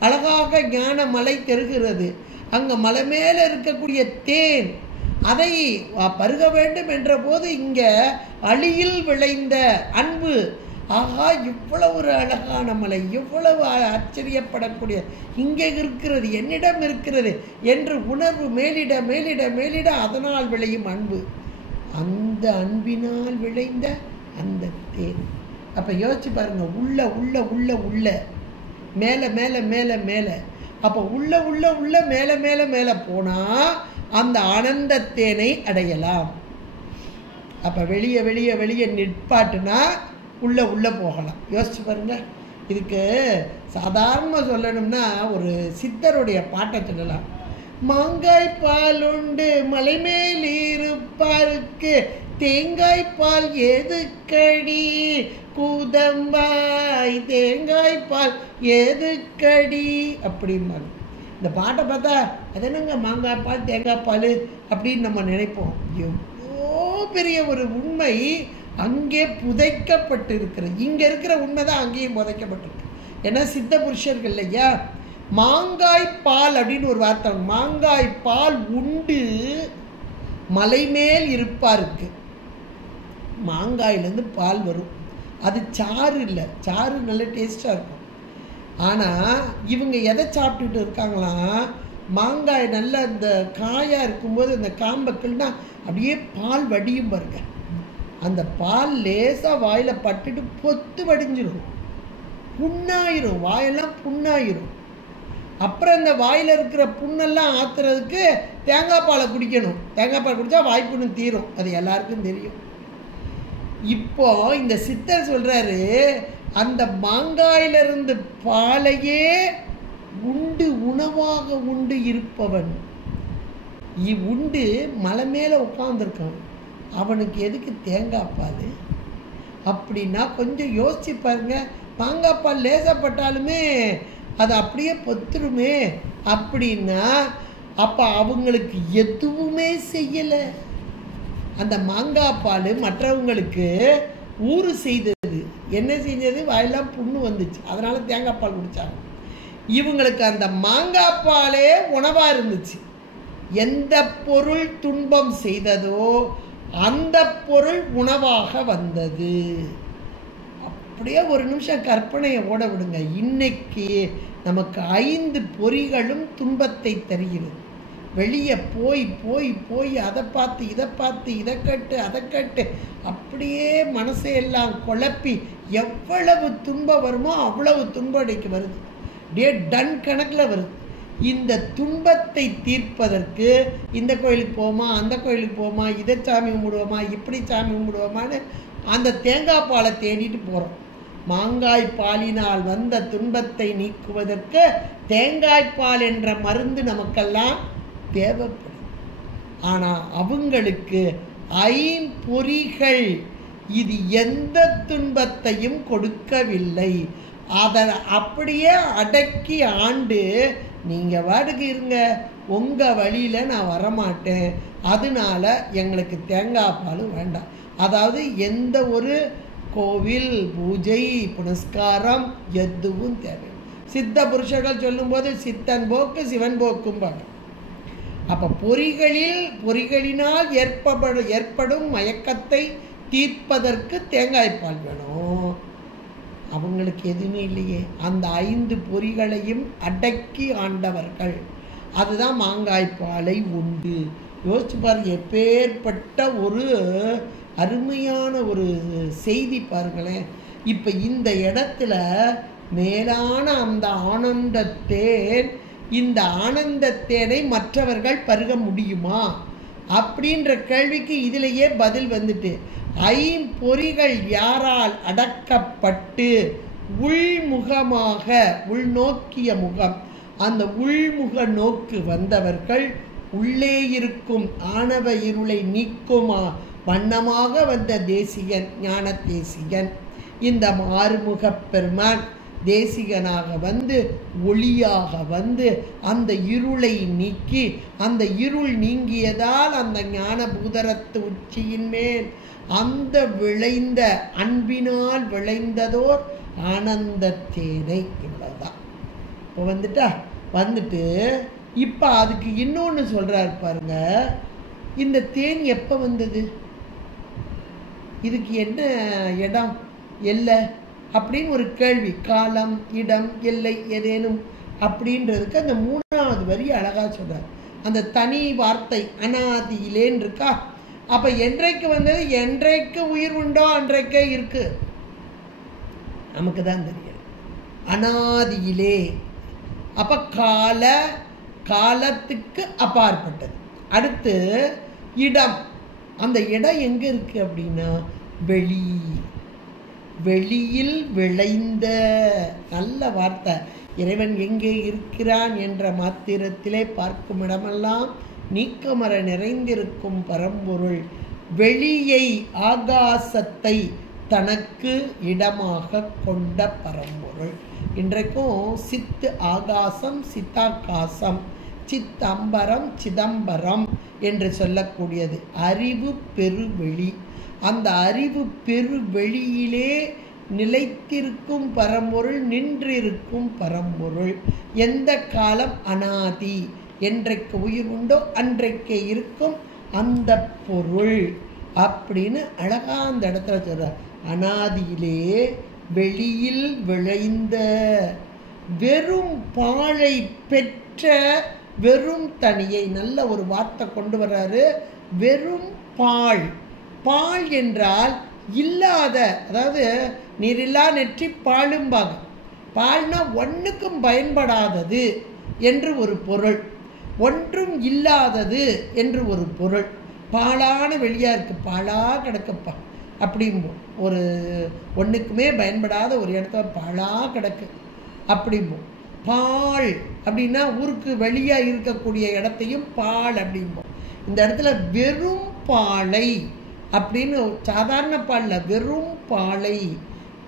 அழகாக ஞான மலை தெரிகிறது. அங்கே மலை மேலே இருக்கக்கூடிய தேன், அதை பருக வேண்டும் என்ற போது இங்கே அழியில் விளைந்த அன்பு. ஆகா, இவ்வளவு ஒரு அழகான மலை, இவ்வளவு ஆச்சரியப்படக்கூடிய இங்கே இருக்கிறது, என்னிடம் இருக்கிறது என்று உணர்வு மேலிட மேலிட மேலிட அதனால் விளையும் அன்பு, அந்த அன்பினால் விளைந்த அந்த தேன். அப்போ யோசிச்சு பாருங்க, உள்ள உள்ள உள்ள உள்ள மேலே மேலே மேலே மேலே. அப்போ உள்ள உள்ள உள்ள மேலே மேலே மேலே போனால் அந்த ஆனந்த தேனை அடையலாம். அப்போ வெளியே வெளியே வெளியே நிற்பாட்டுனா உள்ளே உள்ளே போகலாம். யோசிச்சு பாருங்க. இதுக்கு சாதாரணமாக சொல்லணும்னா ஒரு சித்தருடைய பாட்டை சொல்லலாம். மாங்காய் பால் உண்டு மலைமேல் இருப்பாருக்கு, தேங்காய் பால் எதுக்கடி கூதம்பாய், தேங்காய் பால் எதுக்கடி அப்படிம்பாங்க. இந்த பாட்டை பார்த்தா அது என்னங்க மாங்காய் பால் தேங்காய் பால் அப்படின்னு நம்ம நினைப்போம். எவ்வளோ பெரிய ஒரு உண்மை அங்கே புதைக்கப்பட்டு இருக்கிறது. இங்கே இருக்கிற உண்மை தான் அங்கேயும் புதைக்கப்பட்டிருக்கு. ஏன்னா சித்த புருஷர்கள் இல்லையா, மாங்காய் பால் அப்படின்னு ஒரு வார்த்தை. மாங்காய் பால் உண்டு மலை மேல் இருப்பாருக்கு. மாங்காயிலேருந்து பால் வரும், அது சாறு இல்லை, சாறு நல்ல டேஸ்டாக இருக்கும். ஆனால் இவங்க எதை சாப்பிட்டுட்டு இருக்காங்களாம்? மாங்காய் நல்லா இந்த காயாக இருக்கும்போது அந்த காம்பக்கள்னா அப்படியே பால் வடியும் பாருங்க. அந்த பால் லேசாக வாயில் பட்டுட்டு பொத்து வடிஞ்சிடும், புண்ணாயிரும், வாயெல்லாம் புண்ணாயிரும். அப்புறம் அந்த வாயில் இருக்கிற புண்ணெல்லாம் ஆற்றுறதுக்கு தேங்காய் பாலை குடிக்கணும். தேங்காய் பால் குடித்தா வாய்ப்புண்ணு தீரும், அது எல்லாருக்கும் தெரியும். இப்போ இந்த சித்தர் சொல்கிறாரு, அந்த மாங்காயிலிருந்து பாலையே உண்டு உணவாக உண்டு இருப்பவன் உண்டு மலை மேலே உட்காந்துருக்கான், அவனுக்கு எதுக்கு தேங்காய் பால் அப்படின்னா கொஞ்சம் யோசிச்சு பாருங்க. மாங்காய் பால் லேசப்பட்டாலுமே அது அப்படியே பொத்துருமே அப்படின்னா அப்போ அவங்களுக்கு எதுவுமே செய்யலை. அந்த மாங்காய் பால் மற்றவங்களுக்கு ஊறு செய்தது. என்ன செஞ்சது? வாயெல்லாம் புண்ணு வந்துச்சு, அதனால தேங்காய் பால் குடித்தாங்க. இவங்களுக்கு அந்த மாங்காய் பாலே உணவாக இருந்துச்சு. எந்த பொருள் துன்பம் செய்ததோ அந்த பொருள் உணவாக வந்தது. அப்படியே ஒரு நிமிஷம் கற்பனையை ஓட விடுங்க. இன்னைக்கு நமக்கு 5 பொறிகளும் துன்பத்தை தருகிறது. வெளியே போய் போய் போய் அதை பார்த்து இதை கேட்டு அதை கேட்டு அப்படியே மனசையெல்லாம் குழப்பி எவ்வளவு துன்பம் வருமோ அவ்வளவு துன்பம் இன்றைக்கு வருது. அப்படியே டன் கணக்கில் வருது. இந்த துன்பத்தை தீர்ப்பதற்கு இந்த கோயிலுக்கு போமா, அந்த கோயிலுக்கு போமா, இதை சாமி கும்பிடுவோமா, இப்படி சாமி கும்பிடுவோமான்னு அந்த தேங்காய் பாலை தேடிட்டு போகிறோம். மாங்காய் பாலினால் வந்த துன்பத்தை நீக்குவதற்கு தேங்காய் பால் என்ற மருந்து நமக்கெல்லாம் தேவைப்படும். ஆனால் அவங்களுக்கு ஐம்பொறிகள் இது எந்த துன்பத்தையும் கொடுக்கவில்லை. அதை அப்படியே அடக்கி ஆண்டு நீங்கள் வாடகை இருங்க, உங்கள் வழியில் நான் வரமாட்டேன், அதனால எங்களுக்கு தேங்காய் பாலும் வேண்டாம். அதாவது எந்த ஒரு கோவில் பூஜை புனஸ்காரம் எதுவும் தேவை. சித்த புருஷர்கள் சொல்லும்போது சித்தன் போக்கு சிவன் போக்கும்பாங்க. அப்போ பொறிகளினால் ஏற்படும் மயக்கத்தை தீர்ப்பதற்கு தேங்காய்ப்பால் வேணும். அவங்களுக்கு எதுவுமே இல்லையே. அந்த 5 பொறிகளையும் அடக்கி ஆண்டவர்கள். அதுதான் மாங்காய்ப்பாலை உண்டு. யோசிச்சு பாருங்க, எப்பேற்பட்ட ஒரு அருமையான ஒரு செய்தி பாருங்களேன். இப்போ இந்த இடத்துல மேலான அந்த ஆனந்தத்தேன், இந்த ஆனந்தத்தேனை மற்றவர்கள் பருக முடியுமா அப்படின்ற கேள்விக்கு இதிலேயே பதில் வந்துட்டு, ஐம்பொறிகள் யாரால் அடக்கப்பட்டு உள்முகமாக உள்நோக்கிய முகம், அந்த உள்முக நோக்கு வந்தவர்கள் உள்ளே இருக்கும் ஆணவ இருளை நீக்குமா வண்ணமாக வந்த தேசிகன் ஞான தேசிகன். இந்த மாறுமுகப் பெருமான் தேசிகனாக வந்து ஒளியாக வந்து அந்த இருளை நீக்கி, அந்த இருள் நீங்கியதால் அந்த ஞான பூதரத்து உச்சியின் மேல் அந்த விளைந்த அன்பினால் விளைந்ததோர் ஆனந்தத்தேனை. இவ்வளவுதான். இப்போ வந்துட்டு இப்போ அதுக்கு இன்னொன்று சொல்றாரு பாருங்க. இந்த தேன் எப்போ வந்தது, இதுக்கு என்ன இடம் எல்லை அப்படின்னு ஒரு கேள்வி. காலம் இடம் எல்லை ஏதேனும் அப்படின்றதுக்கு அந்த 3வது வரி அழகா சொல்றார். அந்த தனி வார்த்தை அனாதியிலேன்னு இருக்கா. அப்ப என்றைக்கு வந்தது, என்றைக்கு உயிர் உண்டோ அன்றைக்கே இருக்கு, நமக்கு தான் தெரியும். அனாதியிலே அப்ப காலத்துக்கு அப்பாற்பட்டது. அடுத்து இடம், அந்த இடம் எங்க இருக்கு அப்படின்னா வெளியில் விளைந்த. நல்ல வார்த்தை. இறைவன் எங்கே இருக்கிறான் என்ற மாத்திரத்திலே பார்க்கும் இடமெல்லாம் நீக்கமர நிறைந்திருக்கும் பரம்பொருள். வெளியை ஆகாசத்தை தனக்கு இடமாக கொண்ட பரம்பொருள். இன்றைக்கும் சித்து ஆகாசம் சித்தாகாசம் சித்தம்பரம் சிதம்பரம் என்று சொல்லக்கூடியது அறிவு பெருவெளி. அந்த அறிவு பெருவெளியிலே நிலைத்திருக்கும் பரம்பொருள், நின்றிருக்கும் பரம்பொருள். எந்த காலம் அனாதி, என்றைக்கு உயிர் உண்டோ அன்றைக்கே இருக்கும் அந்த பொருள் அப்படின்னு அழகா அந்த இடத்துல சொல்றார். அனாதியிலே வெளியில் விளைந்த வெறும் பாழை பெற்ற வெறும் தனியை. நல்ல ஒரு வார்த்தை கொண்டு வர்றாரு. வெறும் பால் என்றால் இல்லாத, அதாவது நீரில்லா நெற்றி பாழும்பாங்க. பால்னா ஒன்றுக்கும் பயன்படாதது என்று ஒரு பொருள், ஒன்றும் இல்லாதது என்று ஒரு பொருள். பாழான வெளியா இருக்கு, பாழா கிடக்குப்பா அப்படிம்போம். ஒரு ஒன்றுக்குமே பயன்படாத ஒரு இடத்துல பாழா கிடக்கு அப்படிம்போம். பால் அப்படின்னா ஊருக்கு வெளியாக இருக்கக்கூடிய இடத்தையும் பால் அப்படிம்போம். இந்த இடத்துல வெறும் பாலை அப்படின்னு, சாதாரண பாலில் வெறும் பாலை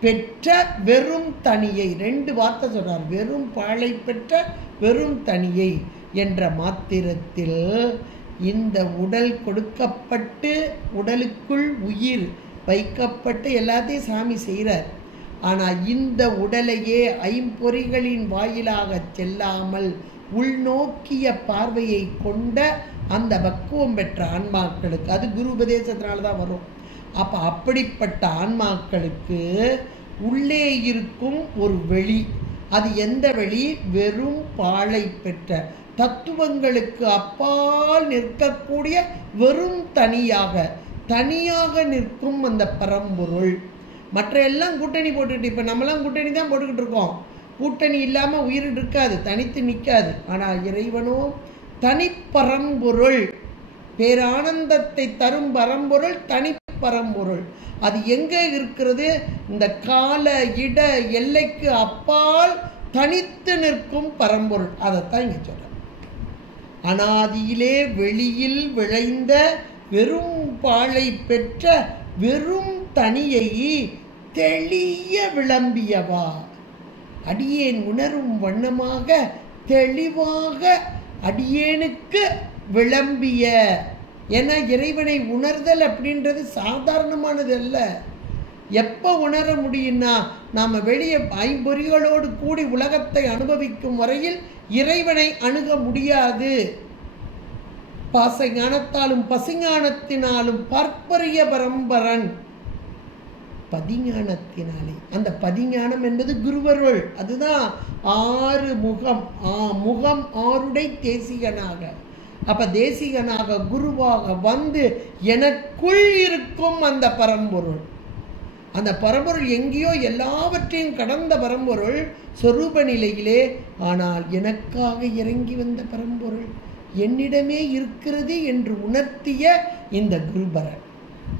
பெற்ற வெறும் தனியை. 2 வார்த்தை சொல்றார். வெறும் பாலை பெற்ற வெறும் தனியை என்ற மாத்திரத்தில் இந்த உடல் கொடுக்கப்பட்டு உடலுக்குள் உயிர் வைக்கப்பட்டு எல்லாத்தையும் சாமி செய்கிறார். ஆனால் இந்த உடலையே ஐம்பொறிகளின் வாயிலாக செல்லாமல் உள்நோக்கிய பார்வையை கொண்ட அந்த பக்குவம் பெற்ற ஆன்மாக்களுக்கு, அது குரு உபதேசத்தினால தான் வரும். அப்போ அப்படிப்பட்ட ஆன்மாக்களுக்கு உள்ளே இருக்கும் ஒரு வெளி. அது எந்த வெளி? வெறும் பாலை பெற்ற தத்துவங்களுக்கு அப்பால் நிற்கக்கூடிய வெறும் தனியாக நிற்கும் அந்த பரம்பொருள். மற்ற எல்லாம் கூட்டணி போட்டுக்கிட்டு, இப்போ நம்மளாம் கூட்டணி தான் போட்டுக்கிட்டு இருக்கோம். கூட்டணி இல்லாமல் உயிர் இருக்காது, தனித்து நிற்காது. ஆனால் இறைவனோ தனிப்பரம்பொருள், பேரானந்தத்தை தரும் பரம்பொருள், தனிப்பரம்பொருள். அது எங்கே இருக்கிறது? இந்த கால இட எல்லைக்கு அப்பால் தனித்து நிற்கும் பரம்பொருள். அதைத்தான் இங்கே சொல்கிறேன். அனாதியிலே வெளியில் விளைந்த வெறும் பாழை பெற்ற வெறும் தனியை தெளிய விளம்பியவா. அடியேன் உணரும் வண்ணமாக தெளிவாக அடியேனுக்கு விளம்பிய. ஏன்னா இறைவனை உணர்தல் அப்படின்றது சாதாரணமானது அல்ல. எப்போ உணர முடியும்னா நாம் வெளியே ஐம்பொறிகளோடு கூடி உலகத்தை அனுபவிக்கும் வரையில் இறைவனை அணுக முடியாது. பாசஞானத்தாலும் பசிஞானத்தினாலும் பார்ப்பரிய பரம்பரன் பதிஞானத்தினாலே. அந்த பதிஞானம் என்பது குருவருள். அதுதான் ஆறு முகம், முகம் ஆருடை தேசிகனாக. அப்ப தேசிகனாக குருவாக வந்து எனக்குள் இருக்கும் அந்த பரம்பொருள். அந்த பரம்பொருள் எங்கேயோ எல்லாவற்றையும் கடந்த பரம்பொருள் சொரூப நிலையிலே, ஆனால் எனக்காக இறங்கி வந்த பரம்பொருள் என்னிடமே இருக்கிறது என்று உணர்த்திய இந்த குருபரன்.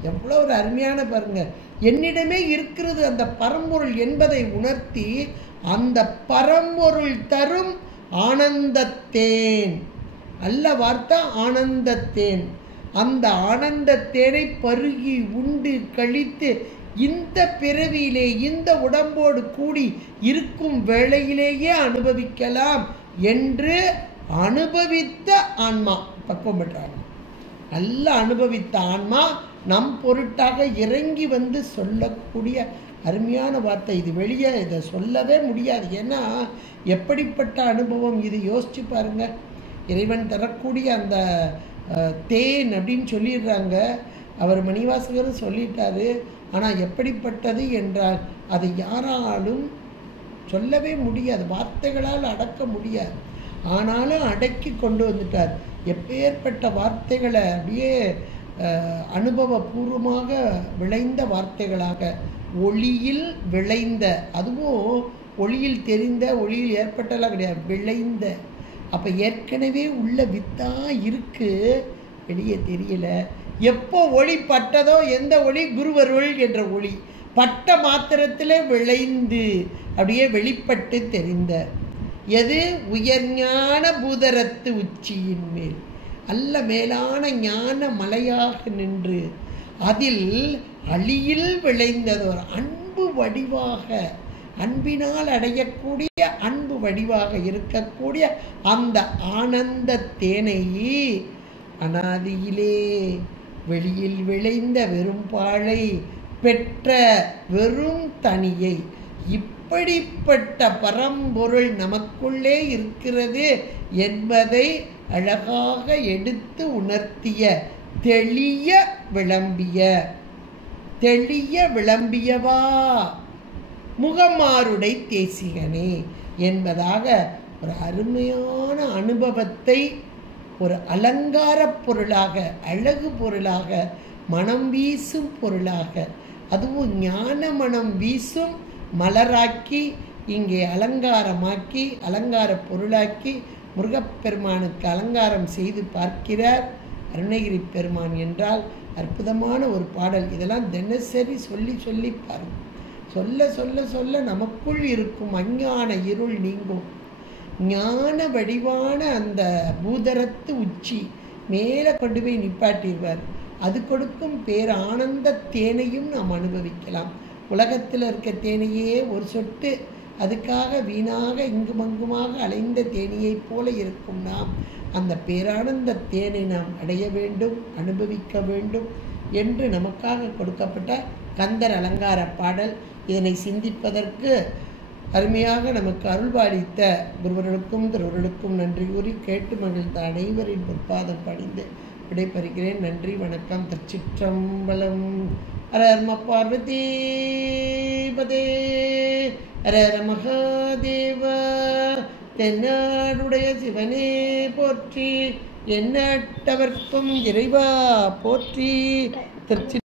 எவ்வளோ ஒரு அருமையான பாருங்க. என்னிடமே இருக்கிறது அந்த பரம்பொருள் என்பதை உணர்த்தி அந்த பரம்பொருள் தரும் ஆனந்தத்தேன், நல்ல வார்த்தை ஆனந்தத்தேன். அந்த ஆனந்தத்தேனை பருகி உண்டு கழித்து இந்த பிறவியிலே இந்த உடம்போடு கூடி இருக்கும் வேளையிலேயே அனுபவிக்கலாம் என்று அனுபவித்த ஆன்மா, பக்குவம் பெற்ற ஆன்மா, நல்ல அனுபவித்த ஆன்மா நம் பொருட்டாக இறங்கி வந்து சொல்லக்கூடிய அருமையான வார்த்தை. இது வெளியே இதை சொல்லவே முடியாது. ஏன்னா எப்படிப்பட்ட அனுபவம் இது, யோசிச்சு பாருங்க. இறைவன் தரக்கூடிய அந்த தேன் அப்படின்னு சொல்லிடுறாங்க. அவர் மணிவாசகரும் சொல்லிட்டாரு. ஆனால் எப்படிப்பட்டது என்றால் அதை யாராலும் சொல்லவே முடியாது, வார்த்தைகளால் அடக்க முடியாது. ஆனாலும் அடக்கி கொண்டு வந்துட்டார். எப்பேற்பட்ட வார்த்தைகளை அப்படியே அனுபவபூர்வமாக விளைந்த வார்த்தைகளாக, ஒளியில் விளைந்த, அதுவும் ஒளியில் தெரிந்த ஒளியில் ஏற்பட்டெல்லாம் கிடையாது, விளைந்த. அப்போ ஏற்கனவே உள்ள வித்தா இருக்கு, வெளியே தெரியல. எப்போ ஒளி பட்டதோ, எந்த ஒளி, குருவருள் என்ற ஒளி பட்ட மாத்திரத்திலே விளைந்து அப்படியே வெளிப்பட்டு தெரிந்த எது, உயர்ஞான பூதரத்து உச்சியின் மேல் அல்ல மேலான ஞான மலையாக நின்று அதில் அழியில் விளைந்ததோர் அன்பு வடிவாக, அன்பினால் அடையக்கூடிய அன்பு வடிவாக இருக்கக்கூடிய அந்த ஆனந்த தேனை அனாதியிலே வெளியில் விளைந்த வெறும் பாழை பெற்ற வெறும் தனியை, இப்படிப்பட்ட பரம்பொருள் நமக்குள்ளே இருக்கிறது என்பதை அழகாக எடுத்து உணர்த்திய தெளிய விளம்பிய, தெளிய விளம்பியவா முகமாருடை தேசிகனே என்பதாக ஒரு அருமையான அனுபவத்தை ஒரு அலங்கார பொருளாக, அழகு பொருளாக, மனம் வீசும் பொருளாக, அதுவும் ஞான மனம் வீசும் மலராக்கி இங்கே அலங்காரமாக்கி அலங்கார பொருளாக்கி முருகப்பெருமானுக்கு அலங்காரம் செய்து பார்க்கிறார் அருணகிரி பெருமான் என்றால் அற்புதமான ஒரு பாடல். இதெல்லாம் தினசரி சொல்லி சொல்லி பாருங்க. சொல்ல சொல்ல சொல்ல நமக்குள் இருக்கும் அஞ்ஞான இருள் நீங்கும். ஞான வடிவான அந்த பூதரத்து உச்சி மேலே கொண்டு போய் நிப்பாட்டிடுவார். அது கொடுக்கும் பேர் ஆனந்த தேனையும் நாம் அனுபவிக்கலாம். உலகத்தில் இருக்க தேனையே ஒரு சொட்டு, அதுக்காக வீணாக இங்கும் அங்குமாக அலைந்த தேனியைப் போல இருக்கும் நாம் அந்த பேரானந்த தேனை நாம் அடைய வேண்டும், அனுபவிக்க வேண்டும் என்று நமக்காக கொடுக்கப்பட்ட கந்தர் அலங்கார பாடல். இதனை சிந்திப்பதற்கு அருமையாக நமக்கு அருள்பாலித்த குருவர்களுக்கும் திருவர்களுக்கும் நன்றி கூறி கேட்டு மகிழ்ந்த அனைவரின் பொற்பாதம் பணிந்து விடைபெறுகிறேன். நன்றி, வணக்கம். திருச்சிற்றம்பலம். அரர்ம பார்வதி பதே அரர மகாதேவ. தென்னாடுடைய சிவனே போற்றி, எந்நாட்டவர்க்கும் இறைவா போற்றி. திருச்சி